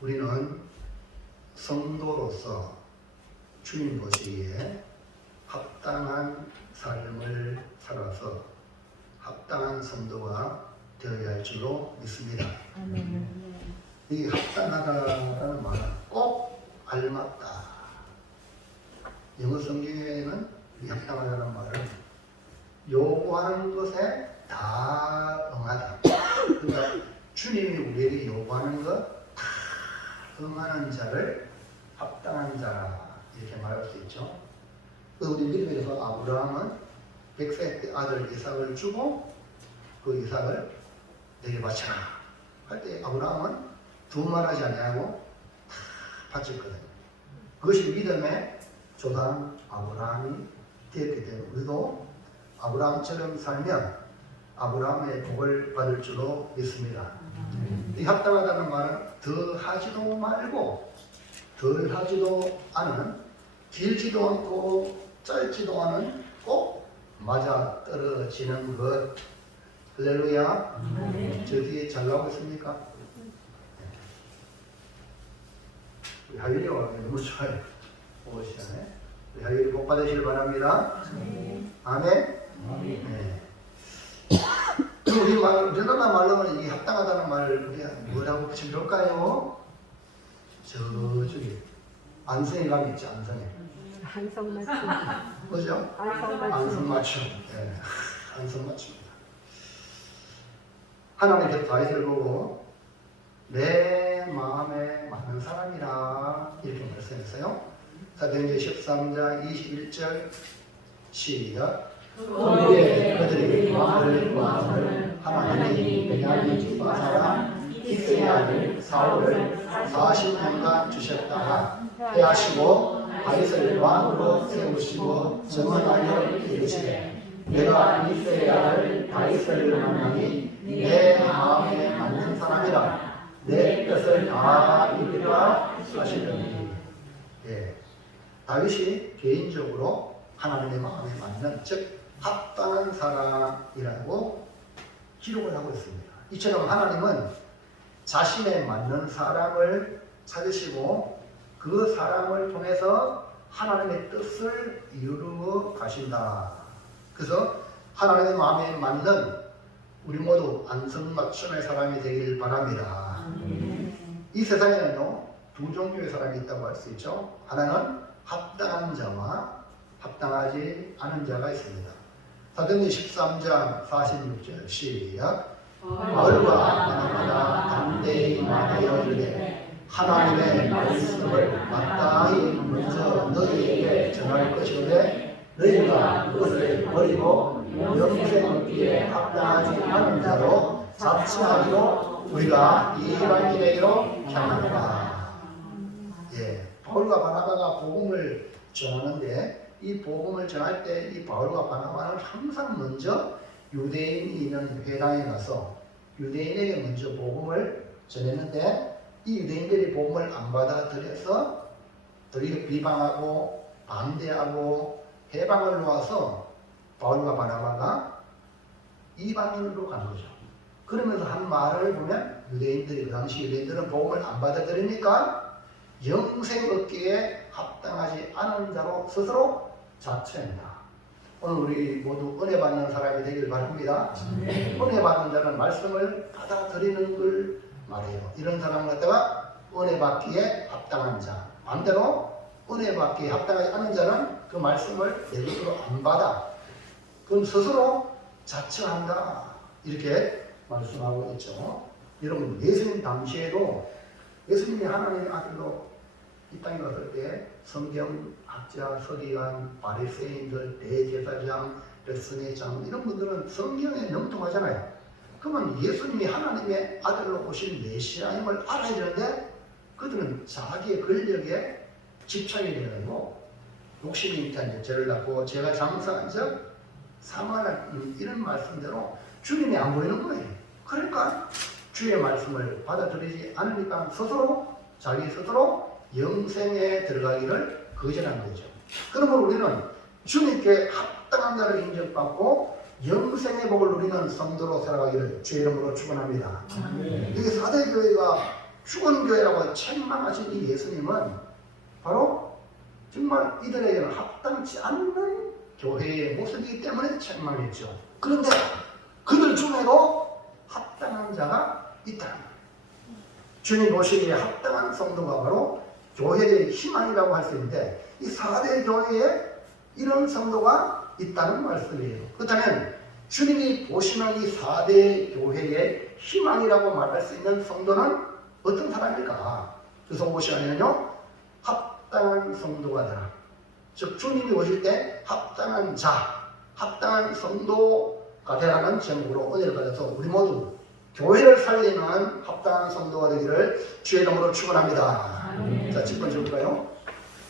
우리는 성도로서 주님 보시기에 합당한 삶을 살아서 합당한 성도가 되어야 할 줄로 믿습니다. 이 합당하다라는 말은 꼭 알맞다. 영어 성경에는 이 합당하다는 말은 요구하는 것에 다 응하다. 그러니까 주님이 우리에게 요구하는 것 다 응하는 자를 합당한 자 이렇게 말할 수 있죠. 우리 믿음에서 아브라함은 100세 때 아들 이삭을 주고 그 이삭을 내게 바쳐라 할 때 아브라함은 두말하지 아니하고 다 바쳤거든요. 그것이 믿음의 조상 아브라함이 되었기 때문에 우리도 아브라함처럼 살면 아브라함의 복을 받을 줄로 믿습니다. 이 합당하다는 말은 더 하지도 말고 덜 하지도 않은, 길지도 않고 짧지도 않은 꼭 맞아 떨어지는 것. 할렐루야. 저 뒤에 잘 나오고 있습니까? 우리 하율이가 너무 좋아요. 보고 시간에 우리 하율이 복 받으시길 바랍니다. 아멘. 네. 우리 우리나라 말로는 이 합당하다는 말을 우리가 뭐라고 붙이면 좋을까요? 저쪽에 안성에 가면 있죠. 안성에 안성맞춤. 그죠? 안성맞춤. 네. 안성맞춤입니다. 하나님께서 다윗을 보고 내 마음에 맞는 사람이라 이렇게 말씀했어요. 사도행전 13장 21절 시작. 그때 그들이 마음을 하나님이 베냐민 지파 사람 기스의 아들 사울을 40년간 주셨다가 해하시고 다윗을 왕으로 세우시고 점언하여 이르시되 내가 기스의 아들 다윗을 만나니 내 마음에 맞는 사람이라 내 뜻을 다 이루리라 하시더니 다윗이 개인적으로 하나님의 마음에 맞는 즉 합당한 사람이라고 기록을 하고 있습니다. 이처럼 하나님은 자신에 맞는 사람을 찾으시고 그 사람을 통해서 하나님의 뜻을 이루어 가신다. 그래서 하나님의 마음에 맞는 우리 모두 안성맞춤의 사람이 되길 바랍니다. 이 세상에는요 두 종류의 사람이 있다고 할 수 있죠. 하나는 합당한 자와 합당하지 않은 자가 있습니다. 사도행전 13장 46절 시작. 바울과 바나바가 담대히 말하여 이르되 하나님의 말씀을 마땅히 먼저 너희에게 전할 것이오되 너희가 그것을 버리고 영생 얻기에 합당하지 않은 자로 자처하기로 우리가 이방인에게로 향하노라. 바울과 바나바가 복음을 전하는데 이 복음을 전할 때 이 바울과 바나바는 항상 먼저 유대인이 있는 회당에 가서 유대인에게 먼저 복음을 전했는데 이 유대인들이 복음을 안 받아들여서 들이 비방하고 반대하고 해방을 놓아서 바울과 바나바가 이방인으로 간 거죠. 그러면서 한 말을 보면 유대인들이 그 당시 유대인들은 복음을 안 받아들이니까 영생 얻기에 합당하지 않은 자로 스스로 자처한다. 오늘 우리 모두 은혜 받는 사람이 되길 바랍니다. 은혜 받는 자는 말씀을 받아들이는 걸 말해요. 이런 사람을 갖다가 은혜 받기에 합당한 자. 반대로 은혜 받기에 합당하지 않은 자는 그 말씀을 내 것으로 안 받아. 그럼 스스로 자처한다. 이렇게 말씀하고 있죠. 여러분 예수님 당시에도 예수님이 하나님의 아들로 이 땅에 왔을 때 성경학자, 서기관, 바리새인들, 대제사장, 백성의장 이런 분들은 성경에 능통하잖아요. 그러면 예수님이 하나님의 아들로 오신 메시아임을 알아야 되는데 그들은 자기의 권력에 집착이 되고 욕심이 있다는 죄를 낳고 제가 장사한 적 사망할 이런 말씀대로 주님이 안 보이는 거예요. 그러니까 주의 말씀을 받아들이지 않으니까 자기 스스로 영생에 들어가기를 거절한 거죠. 그러면 우리는 주님께 합당한 자를 인정받고 영생의 복을 누리는 성도로 살아가기를 주의 이름으로 축원합니다. 여기 사대교회가 죽은 교회라고 책망하신 이 예수님은 바로 정말 이들에게는 합당치 않는 교회의 모습이기 때문에 책망했죠. 그런데 그들 중에도 합당한 자가 있다. 주님 보시기에 합당한 성도가 바로 교회의 희망이라고 할 수 있는데 이 4대 교회에 이런 성도가 있다는 말씀이에요. 그렇다면 주님이 보시는 이 4대 교회의 희망이라고 말할 수 있는 성도는 어떤 사람일까? 그 성도 시간에는요, 합당한 성도가 되라. 즉 주님이 오실 때 합당한 자, 합당한 성도가 되라는 제목으로 은혜를 받아서 우리 모두 교회를 살리는 합당한 성도가 되기를 주의 이름으로 축원합니다. 자, 10번 볼까요?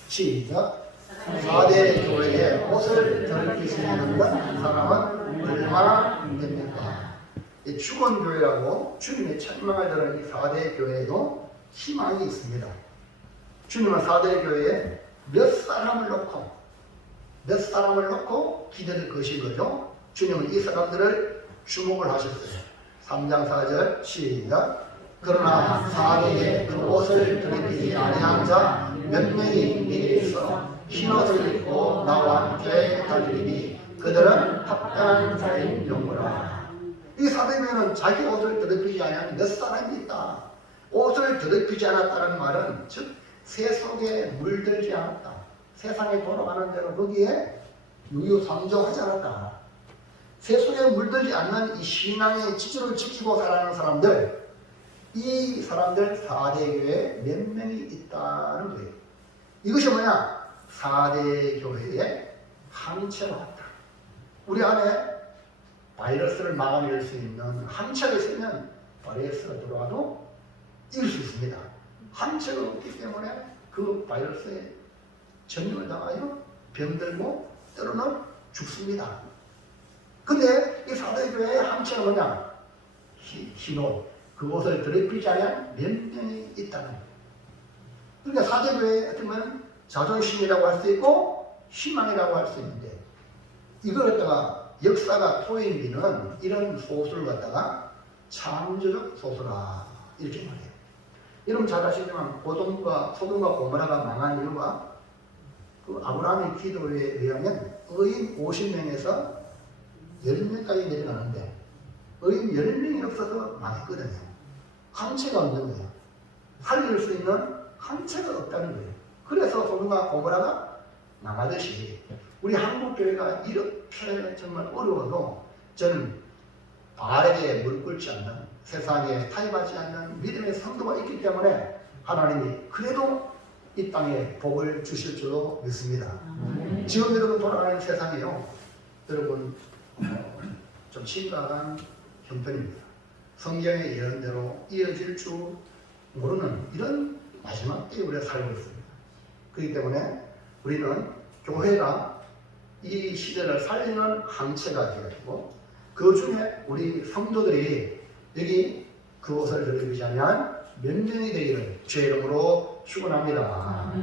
시작. 4대 교회에 옷을 덜피지 않는 사람은 얼마나 됩니까? 이 축원교회라고 주님의 책망을 들은 이 4대 교회에도 희망이 있습니다. 주님은 4대 교회에 몇 사람을 놓고 기대를 거신 거죠. 주님은 이 사람들을 주목을 하셨어요. 3장 4절 시작. 그러나 4대에 그 옷을 드리지 아니한 자 몇 명이 내게 있어 흰 옷을 입고 나와 함께 달리니 그들은 합당한 자인 경우라. 이 4대교회는 자기 옷을 더럽히지 아니한 몇 사람이 있다. 옷을 더럽히지 않았다는 말은 즉 세속에 물들지 않았다. 세상에 돌아가는 대로 거기에 유유상종하지 않았다. 세속에 물들지 않는 이 신앙의 지주를 지키고 살아가는 사람들, 이 사람들 4대 교회에 몇 명이 있다는 거예요. 이것이 뭐냐? 4대 교회의 항체로 같다. 우리 안에 바이러스를 막아낼 수 있는 항체가 있으면 바이러스가 들어와도 이길 수 있습니다. 항체가 없기 때문에 그 바이러스에 전염을 당하여 병들고 때로는 죽습니다. 근데 이 4대 교회의 항체가 뭐냐? 흰옷, 그것을 더럽히지 않은 몇 명이 있다는 거예요. 그러니까 4대 교회에 어떻게 보면 자존심이라고 할 수 있고 희망이라고 할 수 있는데 이걸 갖다가 역사가 토인비는 이런 소설을 갖다가 창조적 소설화 이렇게 말해요. 여러분 잘 아시지만 소돔과 고모라가 망한 이유가 그 아브라함의 기도에 의하면 의인 50명에서 10명까지 내려가는데 의인 10명이 없어서 망했거든요. 항체가 없는 거예요. 살릴 수 있는 항체가 없다는 거예요. 그래서 소돔과 고모라가 망하듯이 우리 한국교회가 이렇게 정말 어려워도 저는 바르게 무릎 꿇지 않는 세상에 타협하지 않는 믿음의 성도가 있기 때문에 하나님이 그래도 이 땅에 복을 주실 줄로 믿습니다. 지금 여러분 돌아가는 세상이요, 여러분 좀 심각한 형편입니다. 성경의 예언대로 이어질 줄 모르는 이런 마지막 때에 우리가 살고 있습니다. 그렇기 때문에 우리는 교회가 이 시대를 살리는 항체가 되어지고 그 중에 우리 성도들이 여기 그것을 드리지 않으면 몇 명이 되기를 주의 이름으로 축원합니다.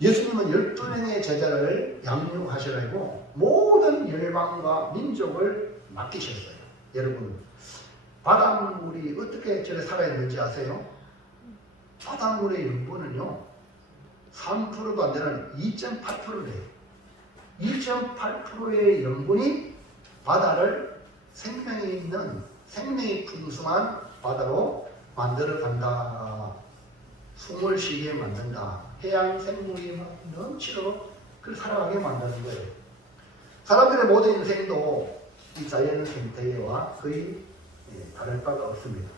예수님은 12명의 제자를 양육하시라고 모든 열방과 민족을 맡기셨어요. 여러분 바닷물이 어떻게 저래 살아있는지 아세요? 바닷물의 염분은요 3%도 안 되는 2.8%래요. 2.8%의 염분이 바다를 생명이 풍성한 바다로 만들어 간다. 숨을 쉬게 만든다. 해양 생물이 넘치도록 살아가게 만드는 거예요. 사람들의 모든 인생도 이 자연 생태계와 거의 다를 바가 없습니다.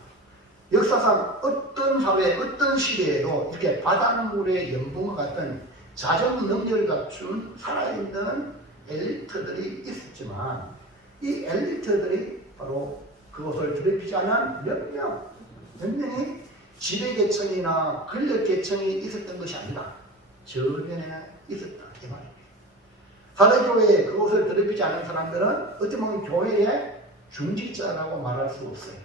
역사상 어떤 사회, 어떤 시대에도 이렇게 바닷물의 염분과 같은 자정 능력을 갖춘 살아있는 엘리트들이 있었지만 이 엘리트들이 바로 그것을 더럽히지 않은 몇 명이 지배계층이나 권력계층이 있었던 것이 아니라 저변에 있었다 이 말입니다. 사대교회에 그것을 더럽히지 않은 사람들은 어떻게 보면 교회의 중직자라고 말할 수 없어요.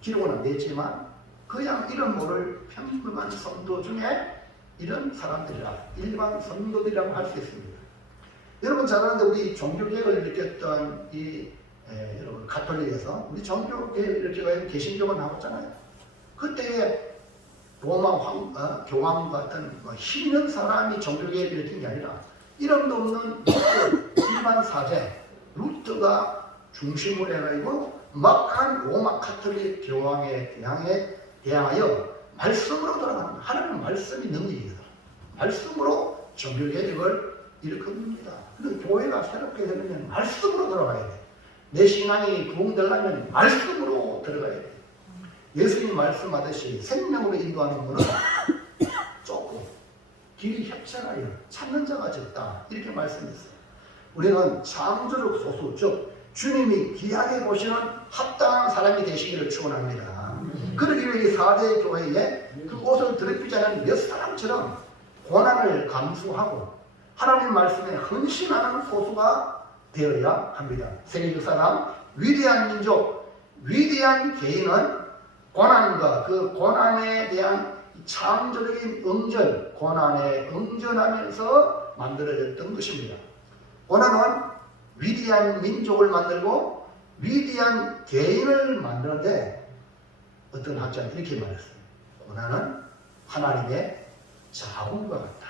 기록은 안 되지만 그냥 이런 모를 평범한 성도 중에 이런 사람들이라 일반 성도들이라고 할 수 있습니다. 여러분 잘 아는데 우리 종교개혁을 일으켰던 여러분 가톨릭에서 우리 종교개혁을 일으켜서 개신교가 나왔잖아요. 그때에 로마 교황 같은 힘 있는 사람이 종교개혁을 일으킨 게 아니라 이름도 없는 일반 사제 루트가 중심을 해가지고 막한 로마 카톨릭 교황에 대하여 말씀으로 돌아갑니다. 하나님의 말씀이 능력이다. 말씀으로 종교개혁을 일으킵니다. 그래서 교회가 새롭게 되려면 말씀으로 돌아가야 돼. 내 신앙이 부흥되려면 말씀으로 들어가야 돼. 예수님 말씀하듯이 생명으로 인도하는 분은 좁고 길이 협착하여 찾는 자가 적다. 이렇게 말씀했어요. 우리는 창조적 소수, 즉 주님이 귀하게 보시는 합당한 사람이 되시기를 축원합니다. 그러기 위해 이 4대 교회에 그 옷을 더럽히지 않은 몇 사람처럼 고난을 감수하고 하나님 말씀에 헌신하는 소수가 되어야 합니다. 세계적 사람, 위대한 민족, 위대한 개인은 고난과 그 고난에 대한 창조적인 응전, 고난에 응전하면서 만들어졌던 것입니다. 고난은 위대한 민족을 만들고 위대한 개인을 만드는데 어떤 학자는 이렇게 말했어요. 고난은 하나님의 자궁과 같다.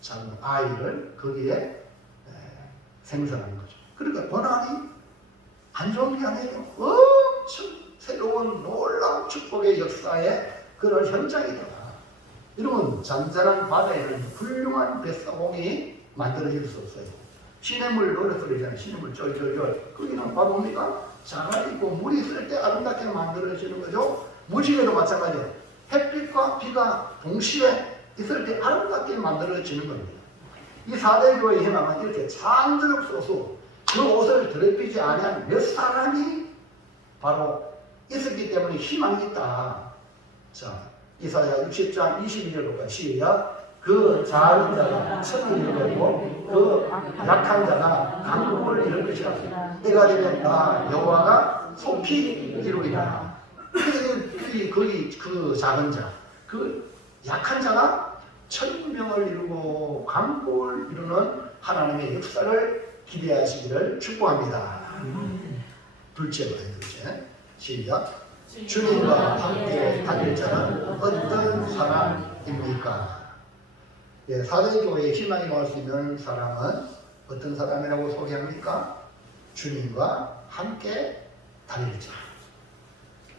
자궁, 아이를 거기에 생성하는 거죠. 그러니까 고난이 안 좋은 게 아니에요. 엄청 새로운 놀라운 축복의 역사의 그런 현장이다. 여러분, 잔잔한 바다에는 훌륭한 뱃사공이 만들어질 수 없어요. 시냇물 노래소리잖아요. 시냇물 쫄쫄쫄. 거기는 봐봅니까? 자가 있고 물이 있을 때 아름답게 만들어지는 거죠. 무지개도 마찬가지예요. 햇빛과 비가 동시에 있을 때 아름답게 만들어지는 겁니다. 이 4대 교회의 희망은 이렇게 창조적 소수, 그 옷을 더럽히지 아니한 몇 사람이 바로 있었기 때문에 희망이 있다. 자, 이사야 60장 22절 볼까요? 시작. 그 작은 자가 천을 이루고 그 약한 자가 강국을 이룰 것이라. 때가 되면 나 여호와가 속히 이루리라. 거기 그 작은 자, 그 약한 자가 천명을 이루고 강국을 이루는 하나님의 역사를 기대하시기를 축복합니다. 둘째 거예요, 둘째. 시작. 주님과 함께 다닐 자는 어떤 사람입니까? 예, 4대 교회의 희망이 나올 수 있는 사람은 어떤 사람이라고 소개합니까? 주님과 함께 다닐 자.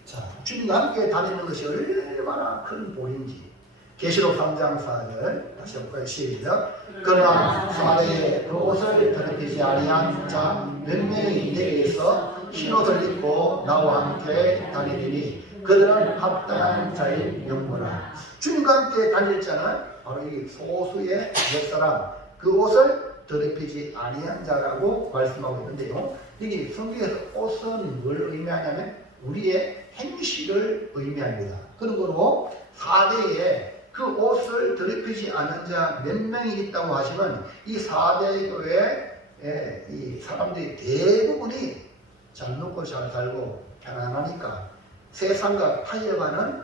자, 주님과 함께 다니는 것이 얼마나 큰 복인지. 계시록 3장 4절 다시 한번 시작. 그러나 4대에 그 옷을 더럽히지 아니한 자 몇 명이 내게서 흰옷을 입고 나와 함께 다니리니 그들은 합당한 자의 명분이라. 주님과 함께 다닐 자는 바로 이 소수의 몇 사람, 그 옷을 더럽히지 아니한 자라고 말씀하고 있는데요. 이게 성경에서 옷은 뭘 의미하냐면 우리의 행실을 의미합니다. 그러므로 4대에 그 옷을 더럽히지 않은 자 몇 명이 있다고 하시면 이 4대 교회의 이 사람들이 대부분이 잘 먹고 잘 살고 편안하니까 세상과 타협하는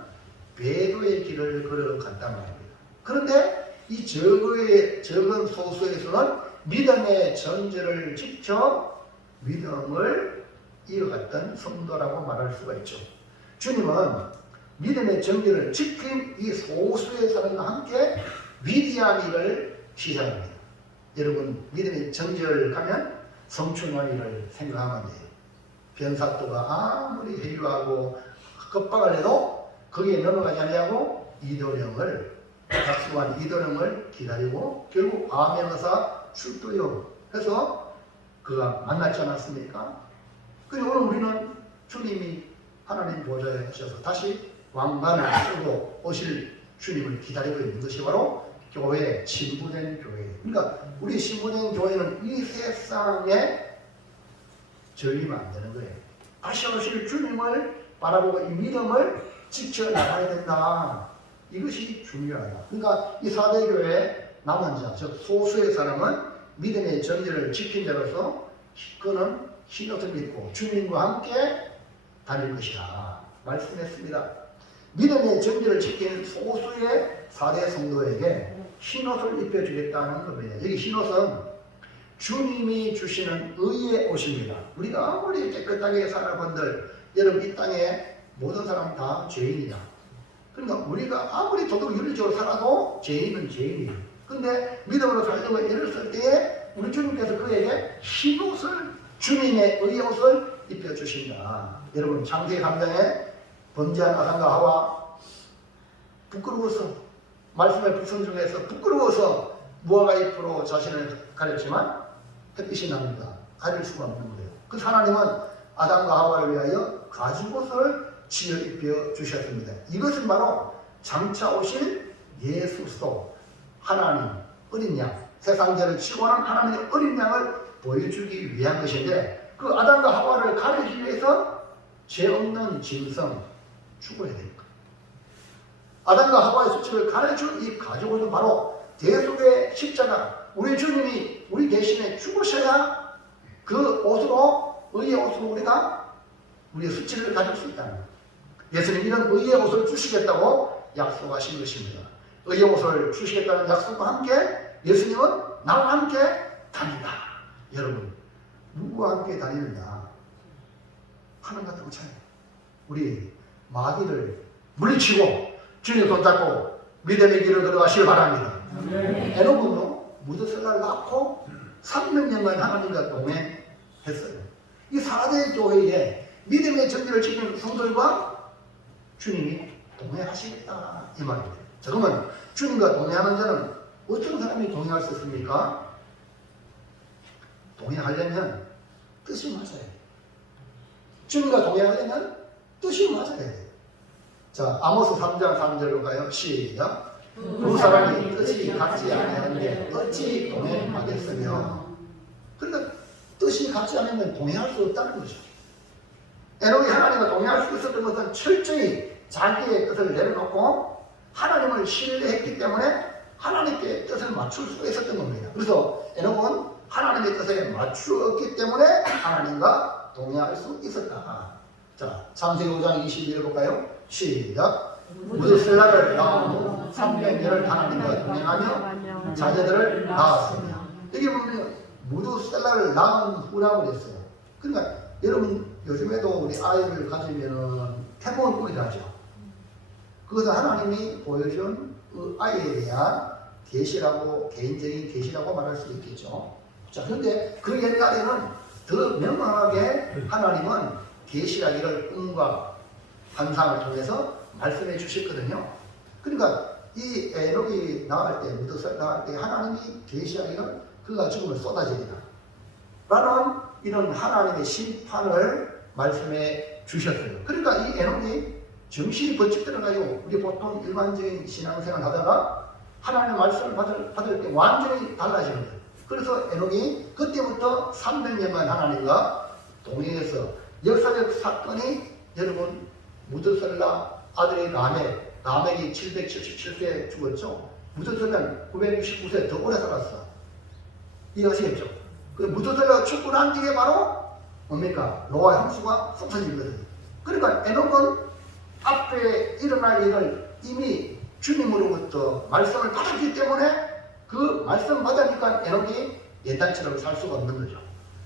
배도의 길을 걸어갔단 말입니다. 그런데 이 적은 소수에서는 믿음의 전제를 지켜 믿음을 이어갔던 성도라고 말할 수가 있죠. 주님은 믿음의 전제를 지킨 이 소수의 사람과 함께 위대한 일을 시작합니다. 여러분, 믿음의 전제를 가면 성춘원이를 생각하면 돼요. 변사또가 아무리 회유하고 겁박을 해도 거기에 넘어가지 아니하고 이도령을 박수한 이도령을 기다리고 결국 암행어사 출두요 해서 그가 만났지 않았습니까? 그리고 오늘 우리는 주님이 하나님 보좌에 오셔서 다시 왕관을 쓰고 오실 주님을 기다리고 있는 것이 바로 교회, 신부된 교회. 그러니까 우리 신부된 교회는 이 세상에 절리면 안 되는 거예요. 다시 오실 주님을 바라보고 이 믿음을 지켜나가야 된다. 이것이 중요하다. 그러니까 이 4대 교회의 남은 자, 즉 소수의 사람은 믿음의 전제를 지킨 자로서 그는 흰옷을 입고 주님과 함께 다닐 것이다 말씀했습니다. 믿음의 전제를 지킨 소수의 4대 성도에게 흰옷을 입혀주겠다는 겁니다. 여기 흰옷은 주님이 주시는 의의 옷입니다. 우리가 아무리 깨끗하게 살아본들 여러분 이 땅에 모든 사람 다 죄인이다. 그러니까 우리가 아무리 도덕윤리적으로 살아도 죄인은 죄인이에요. 근데 믿음으로 살려고 애를 쓸 때에 우리 주님께서 그에게 흰옷을, 주님의 의의 옷을 입혀주신다. 여러분, 창세기 3장에 번제한 아담과 하와 부끄러워서, 말씀의 불순종에서 부끄러워서 무화과 잎으로 자신을 가렸지만 햇빛이 납니다. 가릴 수가 없는 거예요. 그래서 하나님은 아담과 하와를 위하여 가죽옷을 지어 입혀 주셨습니다. 이것은 바로 장차 오실 예수 그리스도, 하나님 어린 양, 세상 죄를 치고는 하나님의 어린 양을 보여주기 위한 것인데, 그 아담과 하와를 가리기 위해서 죄 없는 짐승 죽어야 됩니다. 아담과 하와의 수치를 가려준 이 가죽옷은 바로 대속의 십자가, 우리 주님이 우리 대신에 죽으셔야 그 옷으로, 의의 옷으로 우리가 우리의 수치를 가질 수 있다는 거예요. 예수님 이런 의의 옷을 주시겠다고 약속하신 것입니다. 의의 옷을 주시겠다는 약속과 함께 예수님은 나와 함께 다닌다. 여러분, 누구와 함께 다니느냐? 하나님과 같은 차이. 우리 마귀를 물리치고 주님 손잡고 믿음의 길을 걸어가시길 바랍니다. 에녹은요, 무드셀라를 낳고 300년간 하나님과 동행했어요. 이 4대 교회에 믿음의 정리를 지키는 성도들과 주님이 동행하시겠다 이 말입니다. 자, 그러면 주님과 동행하는 자는 어떤 사람이 동행할 수 있습니까? 동행하려면 뜻이 맞아야 돼요. 주님과 동행하려면 뜻이 맞아야 돼요. 자, 아모스 3장 3절로 가요. 시작. 두 사람이 뜻이 같지 않는데 어찌 동행하겠으며. 그러니까 뜻이 같지 않으면 동행할 수 없다는 거죠. 에녹이 하나님과 동행할 수 있었던 것은 철저히 자기의 뜻을 내려놓고 하나님을 신뢰했기 때문에 하나님께 뜻을 맞출 수가 있었던 겁니다. 그래서 에녹은 하나님의 뜻에 맞추었기 때문에 하나님과 동행할 수 있었다. 자, 창세기 5장 22절 볼까요? 시작. 무드셀라를 낳은 후 300년을 하나님과 동행하며 자녀들을 낳았습니다. 여기 보면 무드셀라를 낳은 후라고 그랬어요. 그러니까 여러분 요즘에도 우리 아이를 가지면 태몽을 꾸기도 하죠. 그것은 하나님이 보여준 그 아이에 대한 계시라고, 개인적인 계시라고 말할 수 있겠죠. 자, 그런데 그 옛날에는 더 명확하게 하나님은 계시라기를 꿈과 환상을 통해서 말씀해 주셨거든요. 그러니까 이 에녹이 나갈 때, 무드셀라 나갈 때 하나님이 계시하기를 그가 죽으면 쏟아지리라 라는 이런 하나님의 심판을 말씀해 주셨어요. 그러니까 이 에녹이 정신이 번쩍 들어가요. 우리 보통 일반적인 신앙생활 하다가 하나님의 말씀을 받을 때 완전히 달라지는 거예요. 그래서 에녹이 그때부터 300년간 하나님과 동행해서 역사적 사건이, 여러분, 무드셀라 아들의 라멕이 777세에 죽었죠. 무드셀라는 969세 더 오래 살았어. 이해하시겠죠? 그 무드셀라가 죽고 난 뒤에 바로 뭡니까? 노아 형수가 쏟아지거든요. 그러니까 에녹은 앞에 일어날 일을 이미 주님으로부터 말씀을 받았기 때문에 그 말씀 받으니까 에녹이 옛날처럼 살 수가 없는 거죠.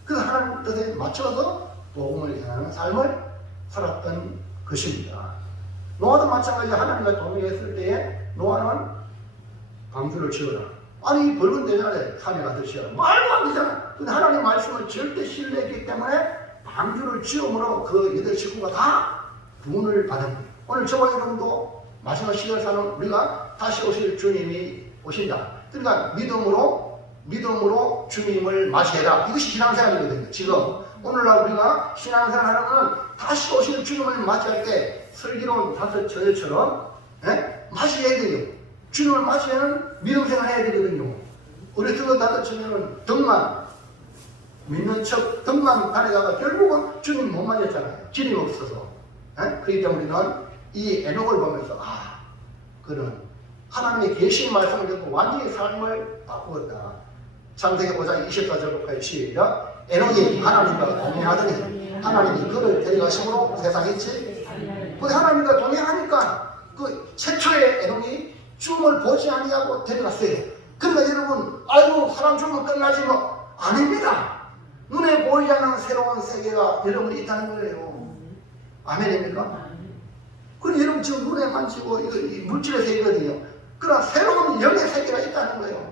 그래서 하나님 뜻에 맞춰서 복음을 향하는 삶을 살았던 것입니다. 노아도 마찬가지. 하나님과 동행했을 때에 노아는 방주를 지어라. 아니, 벌건 대전에 산에 가서 지어라. 말도 안 되잖아. 근데 하나님 말씀을 절대 신뢰했기 때문에 방주를 지음으로 그 8식구가 다 구원을 받은 거예요. 오늘 저와 여러분도 마지막 시대를 사는 우리가 다시 오실 주님이 오신다. 그러니까 믿음으로 주님을 맞이해라. 이것이 신앙생활이거든요. 지금 오늘날 우리가 신앙생활 하려면 다시 오실 주님을 맞이할 때 슬기로운 다섯 처녀처럼 맞이해야 돼요. 주님을 맞이하는 믿음생활 해야 되거든요. 어렸을 때 다섯 처녀는 덕만 믿는 척 덕만 다니다가 결국은 주님 못 맞았잖아요. 기름이 없어서. 그렇기 때문에 우리는 이 에녹을 보면서 그런 하나님의 계신 말씀을 듣고 완전히 삶을 바꾸었다. 창세기 5장 24절부터 시작. 에녹이 하나님과 동행하더니 하나님이 그를 데려가심으로 세상에 있지. 그 하나님과 동행하니까 그 최초의 에녹이 죽음을 보지 아니하고 데려갔어요. 그러니까 여러분, 아이고 사람 죽으면 끝나지 뭐. 아닙니다. 눈에 보이지 않는 새로운 세계가 여러분이 있다는 거예요. 아멘입니까? 우리는 지금 눈에 만지고 이거 이 물질의 세계거든요. 그러나 새로운 영의 세계가 있다는 거예요.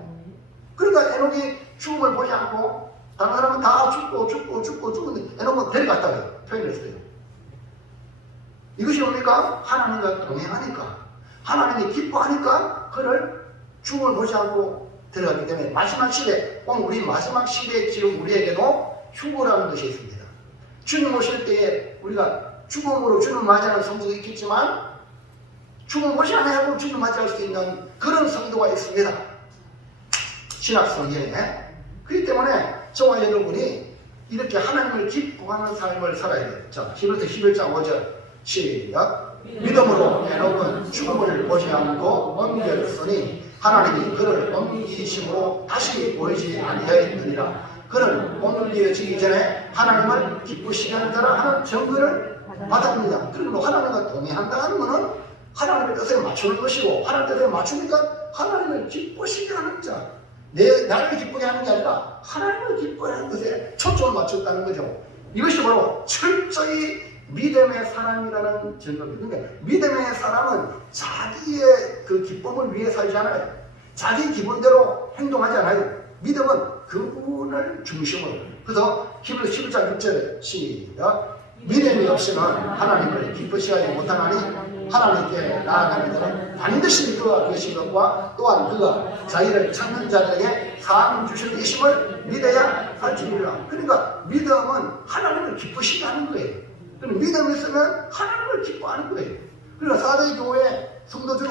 그러니까 에녹이 죽음을 보지 않고 다른 사람은 다 죽는데 에녹은 데려갔다고 표현했어요. 이것이 뭡니까? 하나님과 동행하니까, 하나님이 기뻐하니까 그를 죽음을 보지 않고 데려갔기 때문에 마지막 시대, 오늘 우리 마지막 시대에 지금 우리에게도 휴거라는 것이 있습니다. 주님 오실 때에 우리가 죽음으로 주님 맞이하는 성도도 있겠지만 죽음 오지 않아도 주님 맞이할 수 있는 그런 성도가 있습니다. 신약 성경에. 그렇기 때문에 저와 여러분이 이렇게 하나님을 기뻐하는 삶을 살아야 돼요. 자, 히브리서 11장 5절 시작. 믿음으로 에녹은 죽음을 보지 않고 옮겼으니 하나님이 그를 옮기심으로 다시 보이지 아니하였느니라. 그는 옮겨지기 전에 하나님을 기쁘시게 하는 자라 하는 증거를 받았습니다. 그리고 하나님과 동행한다는 것은 하나님의 뜻에 맞추는 것이고, 하나님의 뜻에 맞추니까 하나님을 기쁘시게 하는 자, 나를 기쁘게 하는 게 아니라 하나님을 기쁘게 하는 것에 초점을 맞췄다는 거죠. 이것이 바로 철저히 믿음의 사람이라는 증거입니다. 그러니까 믿음의 사람은 자기의 그 기쁨을 위해 살지 않아요. 자기 기분대로 행동하지 않아요. 믿음은 그분을 중심으로. 그래서 히브리서 11장 6절에 시작. 믿음이 없이는 하나님을 기쁘시하지 못하나니 하나님께 나아가는 자는 반드시 그가 계신 것과 또한 그가 자기를 찾는 자들에게 상 주실 계심을 믿어야 할지니라. 그러니까 믿음은 하나님을 기쁘시게 하는 거예요. 믿음이 있으면 하나님을 기뻐하는 거예요. 그러니까 사대 교회 성도 중에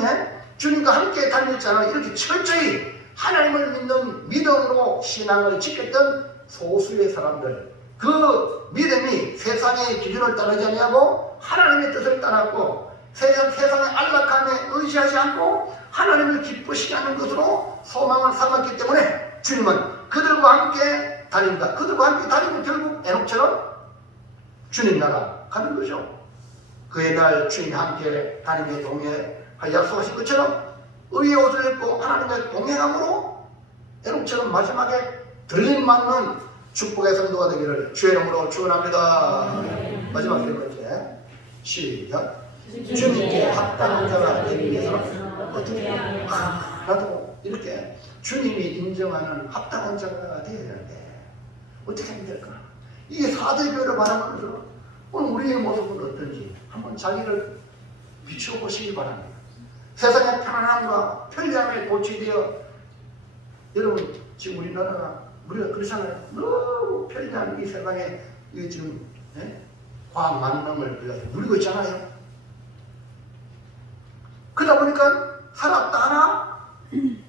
주님과 함께 다녔잖아요. 이렇게 철저히 하나님을 믿는 믿음으로 신앙을 지켰던 소수의 사람들, 그 믿음이 세상의 기준을 따르지 아니하고 하나님의 뜻을 따랐고 세상의 안락함에 의지하지 않고 하나님을 기쁘시게 하는 것으로 소망을 삼았기 때문에 주님은 그들과 함께 다닙니다. 그들과 함께 다니면 결국 에녹처럼 주님 나라 가는 거죠. 그의 날 주님과 함께 다니며 동행할 약속하신 것처럼 의의 옷을 입고 하나님과 동행함으로 에녹처럼 마지막에 들림맞는 축복의 성도가 되기를 주의 이름으로 축원합니다. 마지막 세 번째 시작. 주님께 합당한 자가 되기 위해서는 어떻게 나도 이렇게 주님이 인정하는 합당한 자가 되어야 되는데 어떻게 하면 될까? 이게 사대교를 말하면서 오늘 우리의 모습은 어떤지 한번 자기를 비춰보시기 바랍니다. 세상의 편안함과 편리함에 고치되어 여러분 지금 우리나라가 우리가 그렇잖아요. 너무 편리한 이 세상에 이 지금 과학 만능을 우리가 누리고 있잖아요. 그러다 보니까 살았다 하나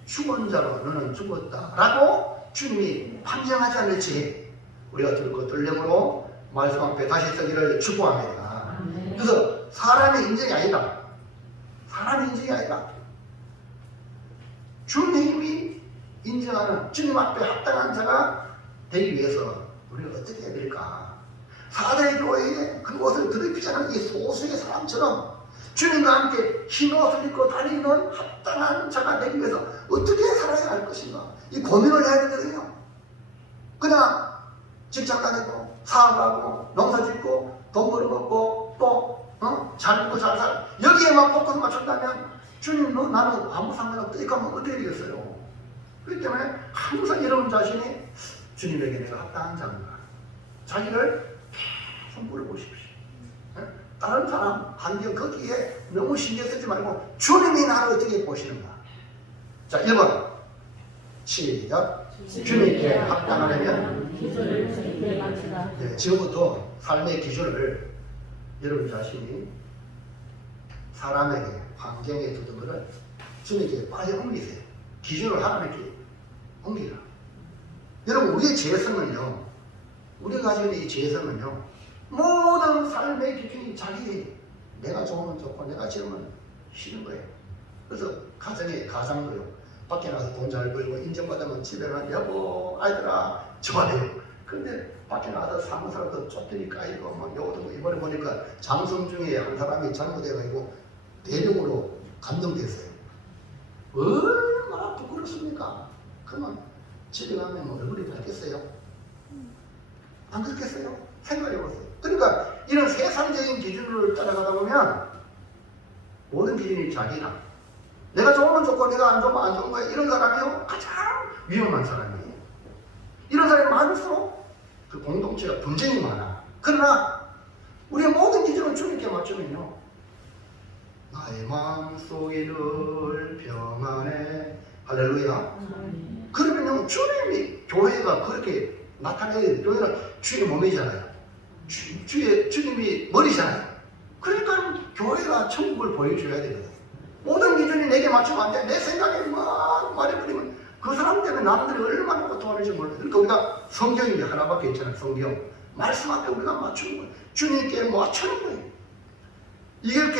죽은 자로 너는 죽었다라고 주님이 판정하지 않을지 우리가 들고 들림으로 말씀 앞에 다시 서기를 축복합니다. 그래서 사람의 인정이 아니라 주님이 인정하는 주님 앞에 합당한 자가 되기 위해서 우리가 어떻게 해야 될까? 사대 교회에 그 옷을 더럽히지 않은 이 소수의 사람처럼 주님과 함께 흰 옷을 입고 다니는 합당한 자가 되기 위해서 어떻게 살아야 할 것인가? 이 고민을 해야 되거든요. 그냥 직장 다니고 사업하고 농사 짓고 돈 벌어먹고 또 잘 먹고 잘 살 여기에만 포커스 맞춘다면 주님 너 나는 아무 상관없다 이거 하면 어떻게 되겠어요? 그렇기 때문에 항상 여러분 자신이 주님에게 내가 합당한 자인가 자기를 계속 물어보십시오. 다른 사람 환경 거기에 너무 신경 쓰지 말고 주님이 나를 어떻게 보시는가. 자 1번 시작. 주님께 합당하려면 지금부터 삶의 기준을 여러분 자신이 사람에게 환경에 두는 것을 주님께 빨리 옮기세요. 기준을 하나님께 옮기라. 여러분 우리의 재성은요, 우리가 가지고 있는 이 재성은요, 모든 삶의 기준이 자기 내가 좋으면 좋고 내가 싫으면 싫은 거예요. 그래서 가장도요, 밖에 나가서 돈 잘 벌고 인정받으면 집에 가면 여보 아이들아 좋아해요. 근데 밖에 나가서 사는 사람도 쫓기니까 이거 막 요거 이번에 보니까 장성 중에 한 사람이 잘못해가지고 대령으로 감동됐어요. 얼마나 부끄럽습니까? 그러면 집에 가면 뭐 얼굴이 밝겠어요? 안 그렇겠어요? 생각해보세요. 그러니까 이런 세상적인 기준을 따라가다 보면 모든 기준이 자기다. 내가 좋으면 좋고 내가 안 좋으면 안 좋은 거야. 이런 사람이요 가장 위험한 사람이에요. 이런 사람이 많을수록 그 공동체가 분쟁이 많아. 그러나 우리의 모든 기준을 주님께 맞추면요, 나의 마음속에 늘 평안해. 할렐루야. 그러면요 주님이, 교회가 그렇게 나타내야 돼요. 교회는 주의 몸이잖아요. 주님이 머리잖아요. 그러니까 교회가 천국을 보여줘야 되거든. 모든 기준이 내게 맞추면 안 돼. 내 생각에 막 말해버리면 그 사람 때문에 남들이 얼마나 고통하는지 몰라요. 그러니까 우리가 성경이 하나밖에 있잖아요. 성경 말씀 앞에 우리가 맞추는 거예요. 주님께 맞추는 거예요. 이렇게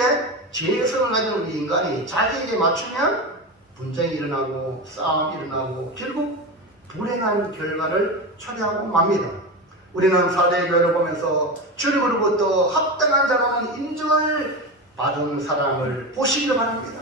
죄성을 가진 우리 인간이 자기에게 맞추면 분쟁이 일어나고 싸움이 일어나고 결국 불행한 결과를 초래하고 맙니다. 우리는 사대교회를 보면서 주님으로부터 합당한 자라는 인정을 받은 사람을 보시길 바랍니다.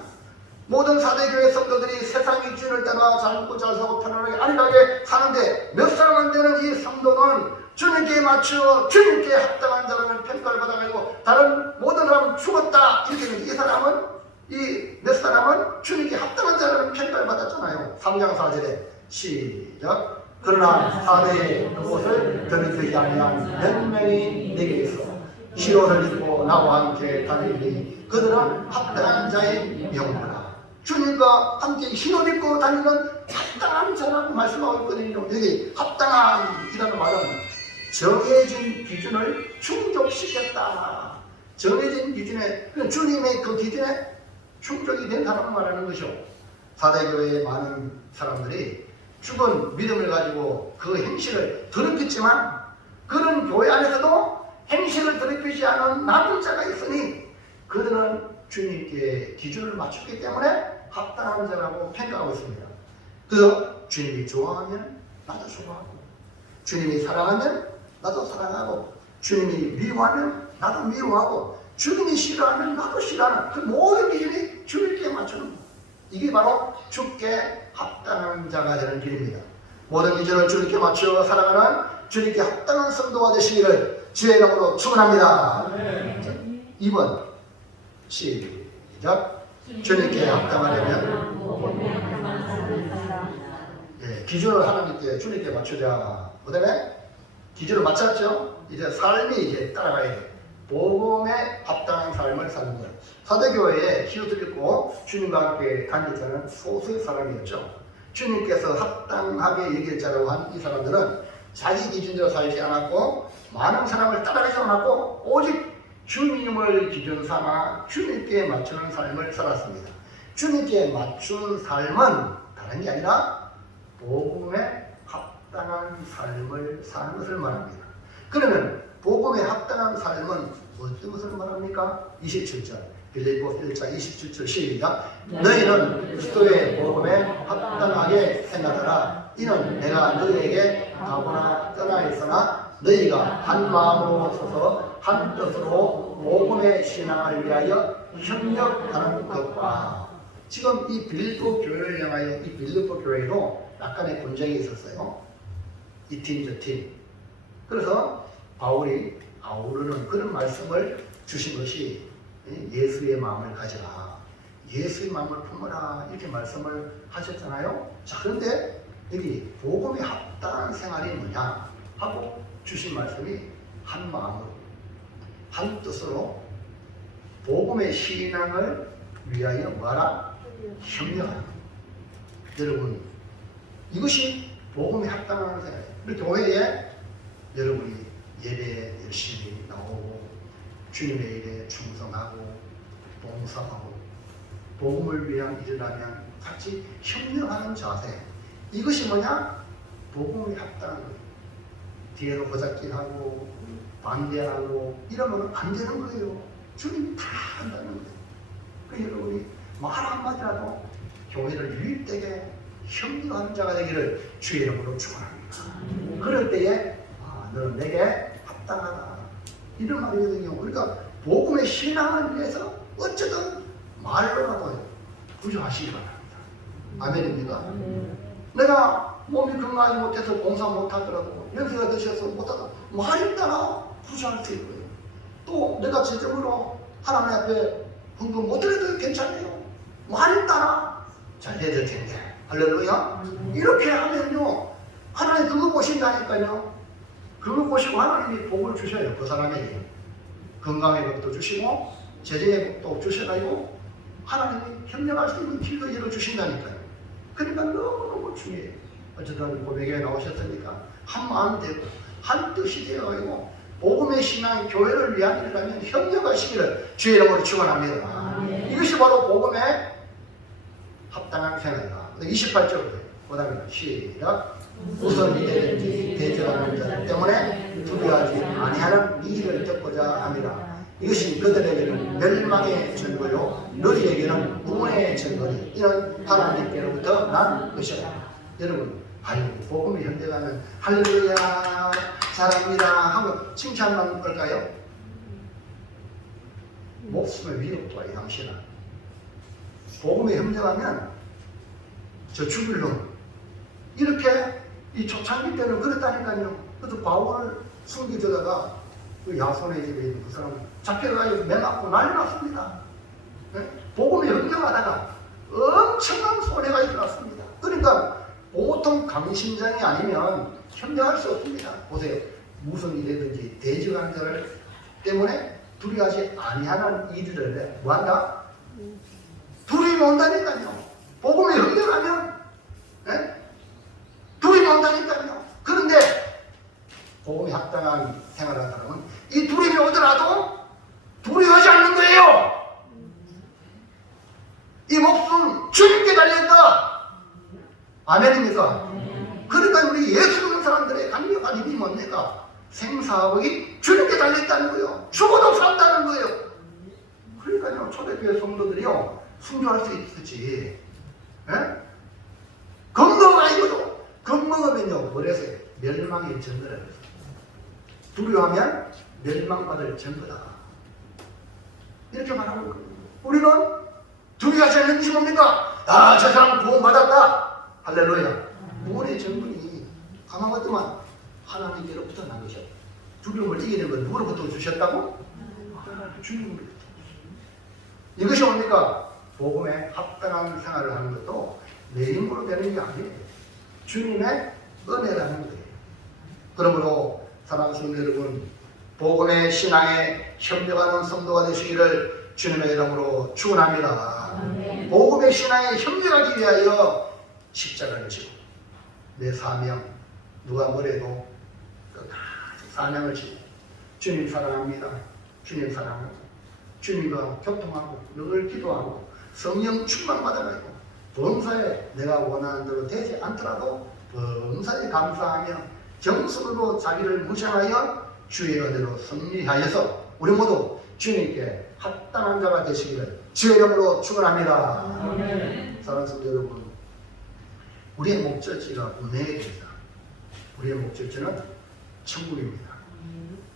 모든 사대교회 성도들이 세상의 기준을 따라 잘 먹고 잘 사고 편안하게 안일하게 사는데 몇 사람 안 되는 이 성도는 주님께 맞추어 주님께 합당한 자라는 평가를 받아가지고 다른 모든 사람은 죽었다 이렇게 되면 이 사람은, 이 몇 사람은 주님께 합당한 자라는 평가를 받았잖아요. 3장 4절에 시작. 그러나 사대의 그곳을 들으지 아니한 몇 명이 내게 있어 시로를 입고 나와 함께 다니니 그들은 합당한 자의 영혼이라. 주님과 함께 흰옷 입고 다니는 합당한 자라고 말씀하고 있거든요. 여기 합당한이라는 말은 정해진 기준을 충족시켰다. 정해진 기준에, 주님의 그 기준에 충족이 된 사람을 말하는 것이요. 사대교회의 많은 사람들이 죽은 믿음을 가지고 그 행실을 더럽혔지만 그런 교회 안에서도 행실을 더럽히지 않은 남은 자가 있으니 그들은 주님께 기준을 맞췄기 때문에 합당한 자라고 평가하고 있습니다. 그래서 주님이 좋아하면 나도 좋아하고, 주님이 사랑하면 나도 사랑하고, 주님이 미워하면 나도 미워하고, 주님이 싫어하면 나도 싫어하는 그 모든 기준이 주님께 맞추는 거예요. 이게 바로 주께 합당한 자가 되는 길입니다. 모든 기준을 주님께 맞추어 살아가는 주님께 합당한 성도가 되시기를 주의 이름으로 축원합니다. 2번 시작. 주님께 합당하려면 기준을 하나님께 주님께 맞추자. 그 다음에 기준을 맞췄죠. 이제 삶이 이제 따라가야 돼. 복음에 합당한 삶을 사는 거예요. 사대교회에 희우들있고 주님과 함께 다녔다는 소수의 사람이었죠. 주님께서 합당하게 얘기했자라고 한 이 사람들은 자기 기준대로 살지 않았고 많은 사람을 따라가지 않았고 오직 주님을 기준 삼아 주님께 맞추는 삶을 살았습니다. 주님께 맞춘 삶은 다른 게 아니라 복음에 합당한 삶을 사는 것을 말합니다. 그러면 복음에 합당한 삶은 어떤 것을 말합니까? 27절 빌립보 1장 27절 시작. 너희는 그리스도의 복음에 합당하게 생각하라. 이는 내가 너희에게 가거나 떠나 있으나 너희가 한 마음으로 서서 한 뜻으로 복음의 신앙을 위하여 협력하는 것과. 지금 이 빌립보 교회를 향하여 이 빌립보 교회도 약간의 분쟁이 있었어요. 이 팀 저 팀. 그래서 바울이 아우르는 그런 말씀을 주신 것이 예수의 마음을 가져라, 예수의 마음을 품어라 이렇게 말씀을 하셨잖아요. 자, 그런데 여기 복음에 합당한 생활이 뭐냐 하고 주신 말씀이 한 마음으로 한 뜻으로 복음의 신앙을 위하여 뭐하라? 협력하라. 여러분, 이것이 복음에 합당한 생활이에요. 우리 교회에 여러분이 예배에 열심히 나오고 주님의 일에 충성하고 봉사하고 복음을 위한 일을 하면 같이 협력하는 자세, 이것이 뭐냐? 복음에 합당한 거예요. 뒤에서 허작질하고 반대하고 이러면 안 되는 거예요. 주님이 다 한다는 거예요. 그러니까 여러분이 말 한마디라도 교회를 유입되게 협력하는 자가 되기를 주의 이름으로 축원합니다. 그럴 때에 너는 내게 합당하다 이런 말이거든요. 그러니까 복음의 신앙을 위해서 어쨌든 말로라도 구조하시기 바랍니다. 아멘입니다. 내가 몸이 건강하지 못해서 봉사 못하더라도 연세가 드셔서 못하다 말이 따라 구조할 수 있고요. 또 내가 재정으로 하나님 앞에 헌금 못 드려도 괜찮아요. 많이 따라 잘 해야 될 텐데. 할렐루야. 이렇게 하면요 하나님 그거 보신다니까요. 그거 보시고 하나님이 복을 주셔요. 그 사람에게 건강의 복도 주시고 재정의 복도 주셔가지고 하나님이 협력할 수 있는 길도 열어주신다니까요. 그러니까 너무너무 중요해요. 어쨌든 고백에 나오셨으니까 한 마음 되고 한 뜻이 되어가지고 복음의 신앙 교회를 위한 일을 하면 협력하시기를 주의 이름으로 축원합니다. 이것이 바로 복음의 합당한 생활이다. 28절부터 보다는 시작. 우선 이되든지 대적하는 자 때문에 두려워하지 아니하는 이 일을 듣고자 합니다. 이것이 그들에게는 멸망의 증거요 너희에게는 구원의 증거니 이는 하나님께로부터 난 것이라. 여러분 아유 복음이 현대가는 할렐루야 잘합니다 하고 칭찬만 할까요? 목숨의 위협과 이 당신은 복음에 협력하면 저 죽을 놈 이렇게 이 초창기 때는 그랬다니까요. 그래서 바울을 숨겨주다가 그 야손의 집에 있는 그 사람 잡혀가지고 매맞고 난리 났습니다. 네? 복음에 협력하다가 엄청난 손해가 일어났습니다. 그러니까 보통 강심장이 아니면 협력할 수 없습니다. 보세요. 무슨 일이든지 대적하는 자를 때문에 두려워하지 아니하는 이들을 뭐한다? 두려움이 온다니까요. 복음에 협력하면 네? 두려움이 온다니까요. 그런데 복음에 합당한 생활하는 사람은 이 두려움이 오더라도 두려워하지 않는 거예요. 이 목숨 주님께 달렸다. 아멘입니까? 그러니까 우리 예수 믿는 사람들의 강력한 힘이 뭡니까? 생사하복이 주님께 달려있다는 거예요. 죽어도 산다는 거예요. 그러니까요 초대교회 성도들이요 순종할 수 있었지. 겁먹어 아니고요. 겁먹으면요 뭐래서요? 멸망의 증거라고 해서 두려워하면 멸망받을 증거다. 이렇게 말하는 거예요. 우리는 두려워하지 않는 것이 뭡니까? 아, 저 사람 구원받았다. 할렐루야. 구원의 증거니 가만 봤더만 하나님께로부터 난 것이야. 두려움을 이기는 건 누구로부터 주셨다고? 주님으로부터. 이것이 뭡니까? 복음에 합당한 생활을 하는 것도 내 힘으로 되는 게 아니에요. 주님의 은혜라는 거예요. 그러므로 사랑하는 성도 여러분, 복음의 신앙에 협력하는 성도가 되시기를 주님의 이름으로 축원합니다. 복음의 신앙에 협력하기 위하여 십자가를 지고 내 사명 누가 뭐래도 끝까지 사명을 지고 주님 사랑합니다. 주님 사랑하고 주님과 교통하고 늘 기도하고 성령 충만받아가지고 범사에 내가 원하는 대로 되지 않더라도 범사에 감사하며 정성으로 자기를 무장하여 주의 은혜로 승리하여서 우리 모두 주님께 합당한 자가 되시기를 주의 이름으로 축원합니다. 사랑하는 성도 여러분, 우리의 목적지가 분명해야 됩니다. 우리의 목적지는 천국입니다.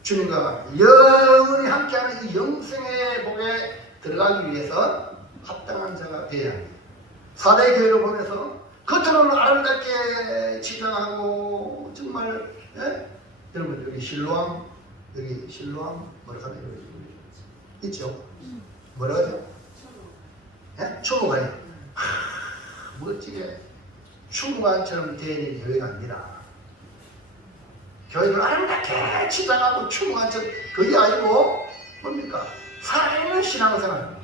주님과 영원히 함께하는 이 영생의 복에 들어가기 위해서 합당한 자가 되어야 합니다. 사대 교회를 보면서 겉으로는 아름답게 치장하고 정말 여러분 여기 실로암 뭐라고 하나요? 있죠? 뭐라고 하죠? 추모가요. 멋지게 추모관처럼 되어 있는 교회가 아니라 교회를 아름답게 치장하고 추모관처럼 그게 아니고 뭡니까? 살아있는 신앙생활.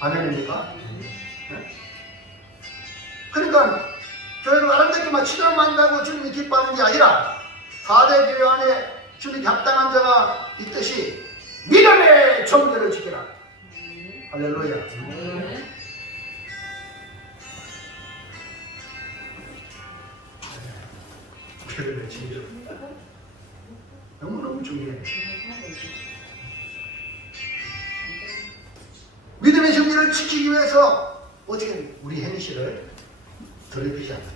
아멘입니까? 그러니까 교회를 아름답게만 치장만 한다고 주님이 기뻐하는 게 아니라 4대 교회 안에 주님이 합당한 자가 있듯이 믿음의 정죄를 지켜라. 할렐루야. 교회를 지켜. 너무너무 중요해. 믿음의 정죄를 지키기 위해서 어떻게 우리 행실을 더럽히지 않는다.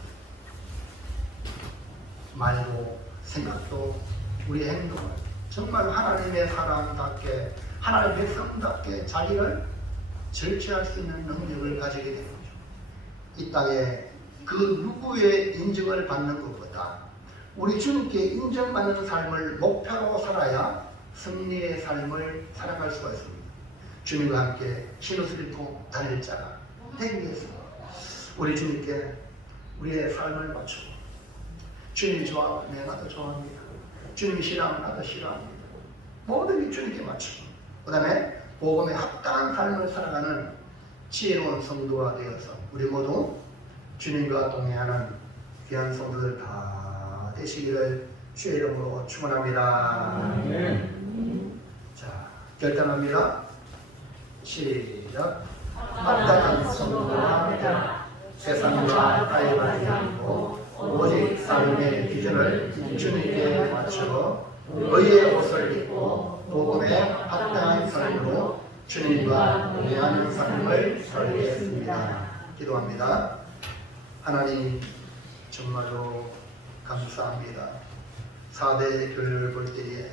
말도 생각도 우리 행동을 정말 하나님의 사람답게 하나님의 백성답게 자기를 절제할 수 있는 능력을 가지게 되는 거죠. 이 땅에 그 누구의 인정을 받는 것보다 우리 주님께 인정받는 삶을 목표로 살아야 승리의 삶을 살아갈 수가 있습니다. 주님과 함께 흰 옷을 입고 다닐 자가 되기 위해서 우리 주님께 우리의 삶을 맞추고 주님이 좋아하면 나도 좋아합니다. 주님이 싫어하면 나도 싫어합니다. 모든 게 주님께 맞추고 그 다음에 복음에 합당한 삶을 살아가는 지혜로운 성도가 되어서 우리 모두 주님과 동행하는 귀한 성도들 다 되시기를 주의 이름으로 축원합니다. 자, 결단합니다. 시작. 합당한 성도가 되라. 세상과 타협하지 않고 오직 삶의 기준을 주님께 맞추어 의의 옷을 입고 복음에 합당한 삶으로 주님과 동행하는 삶을 살겠습니다. 기도합니다. 하나님 정말로 감사합니다. 4대 교회를 볼 때에